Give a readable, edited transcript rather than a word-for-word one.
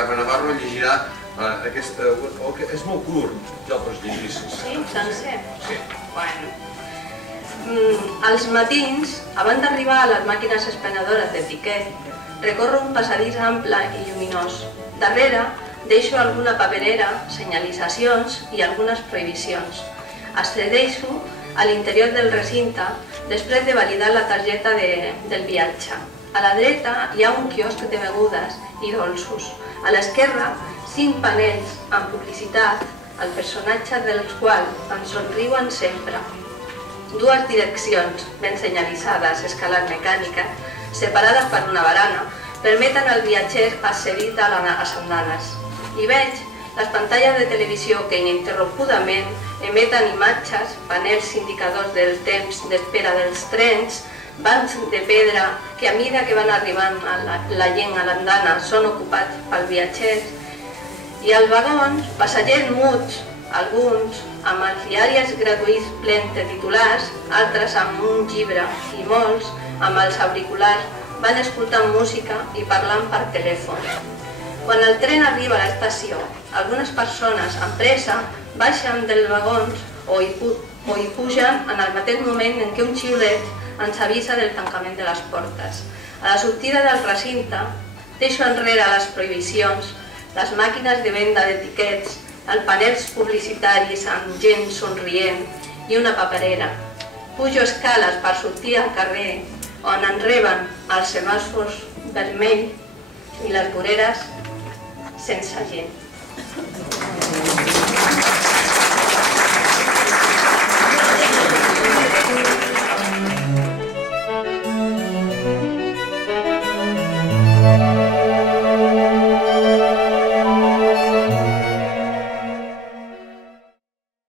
Carme Navarro llegirà aquesta... És molt curt, ja el pots llegir. Sí, sencer? Sí. Bueno. Als matins, abans d'arribar a les màquines expenedores de tiquet, recorro un passadís ample i lluminós. Darrere, deixo alguna paperera, senyalitzacions i algunes prohibicions. Accedeixo a l'interior del recinte després de validar la targeta del viatge. A la dreta hi ha un quiosc de begudes i dolços. A l'esquerra, 5 panells amb publicitat, el personatge dels quals em somriuen sempre. 2 direccions ben senyalitzades, escales mecàniques, separades per una barana, permeten al viatger accedir a les andanes. I veig les pantalles de televisió que ininterrompudament emeten imatges, panells indicadors del temps d'espera dels trens, bancs de pedra que a mida que van arribant la gent a l'andana són ocupats pels viatgers, i als vagons, passatgers muts, alguns amb els diaris gratuïts plens de titulars, altres amb un llibre i molts amb els auriculars van escoltant música i parlant per telèfon. Quan el tren arriba a l'estació, algunes persones amb pressa baixen dels vagons o hi pugen en el mateix moment en què un xiulet ens avisa del tancament de les portes. A la sortida del recinte, deixo enrere les prohibicions, les màquines de venda d'etiquets, els panells publicitaris amb gent somrient i una paperera. Pujo escales per sortir al carrer, on en reben els semàfors vermells i les voreres sense gent.